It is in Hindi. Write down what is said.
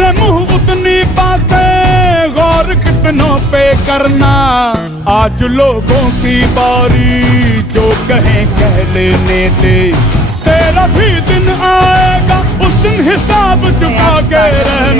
जितने मुंह उतनी बातें, गौर कितनों पे करना। आज लोगों की बारी, जो कहें कह लेने दे। तेरा भी दिन आएगा, उस दिन हिसाब चुका के रहना।